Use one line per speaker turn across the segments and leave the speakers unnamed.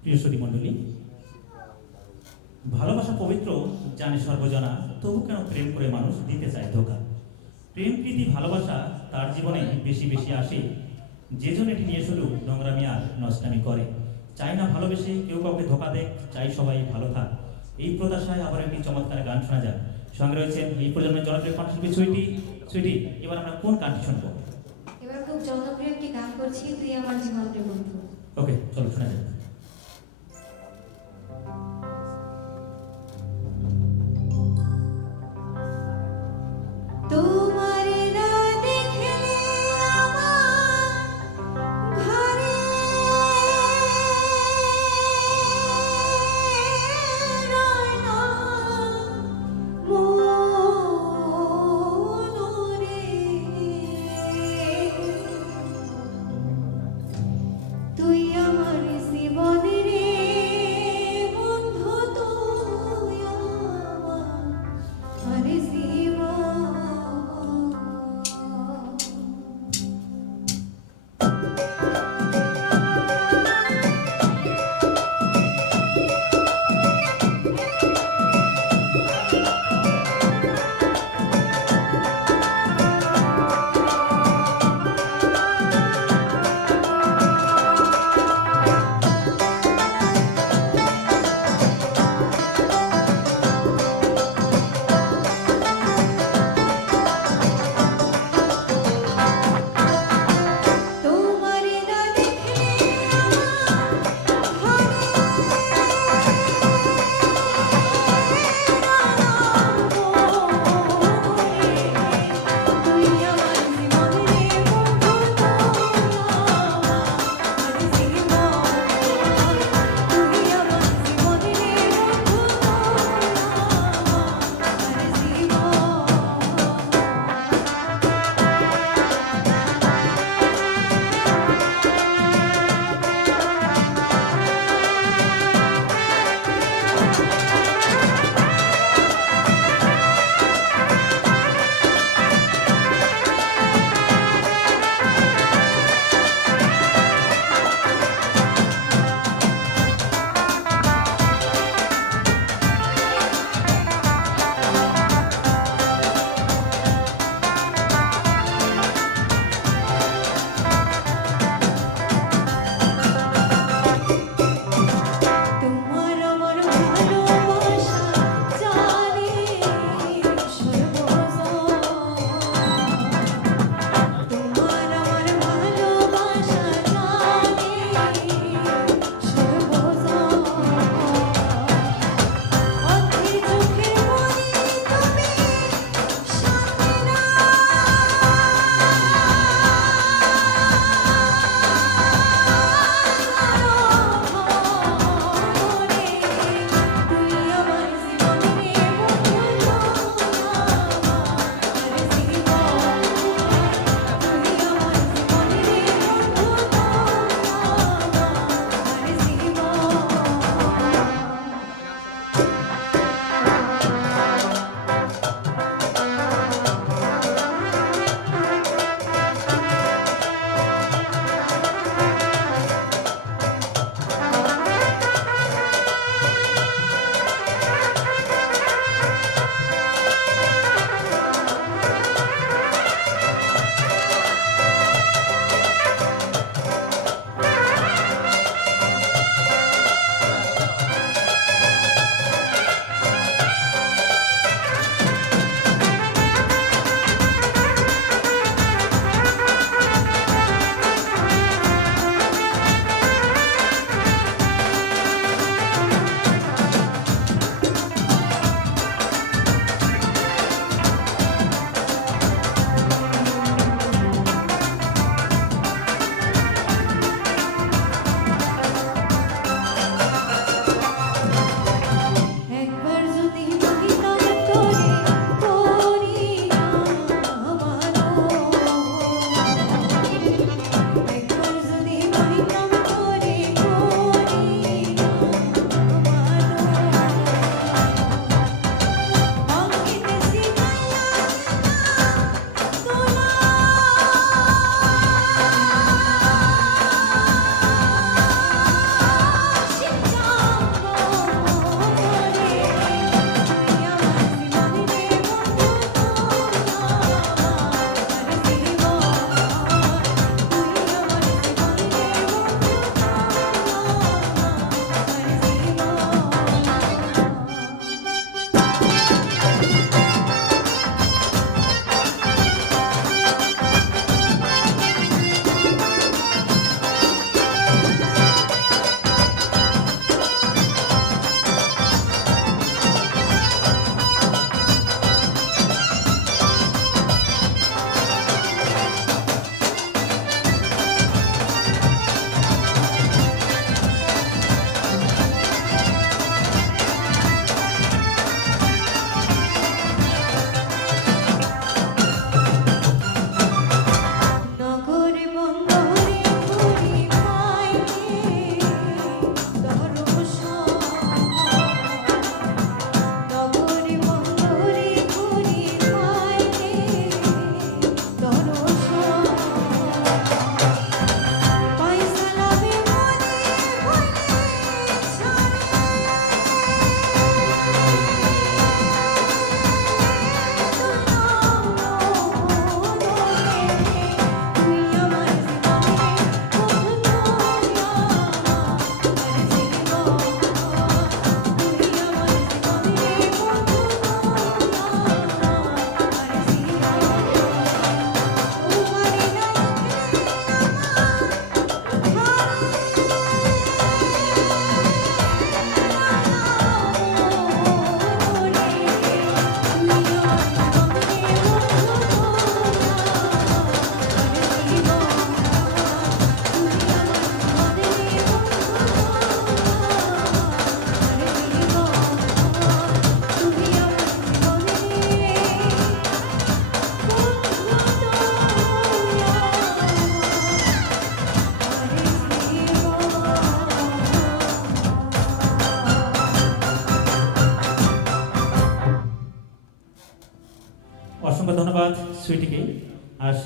প্রিয় মণ্ডলী। ভালোবাসা পবিত্র জানে সর্বজনা তবু কেন প্রেম করে মানুষ দিতে চায় ধোকা? প্রেম প্রীতি ভালোবাসা তার জীবনে বেশি বেশি আসে। যে জন্য এটি নিয়ে শুধু নোংরামি আর নষ্টামি করে। চাই না ভালোবেসে কেউ কাউকে ধোকা দেয় চাই সবাই ভালো থাক। এই প্রত্যাশায় আবার একটি চমৎকার গান শোনা যায় সঙ্গে রয়েছেন এই প্রজন্মের জনপ্রিয় কণ্ঠশিল্পী সুইটি সুইটি এবার আমরা কোন গানটি শুনব?
এবার খুব জনপ্রিয় একটি গান করছি তুই আমার জীবনের বন্ধু।
ওকে চলো।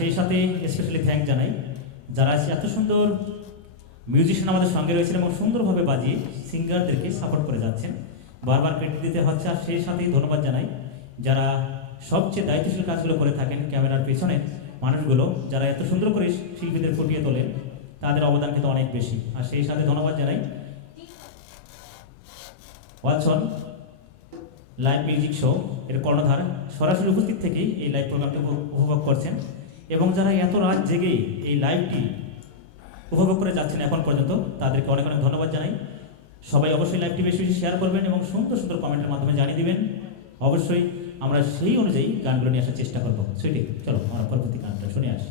সেই সাথে স্পেশালি থ্যাংক জানাই যারা এত সুন্দর মিউজিশিয়ান আমাদের সঙ্গে রয়েছেন এবং সুন্দরভাবে বাজিয়ে সিঙ্গারদেরকে সাপোর্ট করে যাচ্ছেন। বারবার ক্রেডিট দিতে হচ্ছে আর সেই সাথেই ধন্যবাদ জানাই। যারা সবচেয়ে দায়িত্বশীল কাজগুলো করে থাকেন ক্যামেরার পেছনে মানুষগুলো, যারা এত সুন্দর করে শিল্পীদের ফুটিয়ে তোলেন, তাদের অবদান কিন্তু অনেক বেশি। আর সেই সাথে ধন্যবাদ জানাই ওয়ালসন লাইভ মিউজিক শো। এর কর্ণধার সরাসরি উপস্থিত থেকেই এই লাইভ প্রোগ্রামটি উপ- উপভোগ করছেন। এবং যারা এত রাত জেগে এই লাইভটি উপভোগ করে যাচ্ছেন এখন পর্যন্ত, তাদেরকে অনেক অনেক ধন্যবাদ জানাই। সবাই অবশ্যই লাইভটি বেশি বেশি শেয়ার করবেন এবং সুন্দর সুন্দর কমেন্টের মাধ্যমে জানিয়ে দিবেন। অবশ্যই আমরা সেই অনুযায়ী গানগুলো নিয়ে আসার চেষ্টা করব। সেটি চলো, আমরা পরবর্তী গানটা শুনে আসি।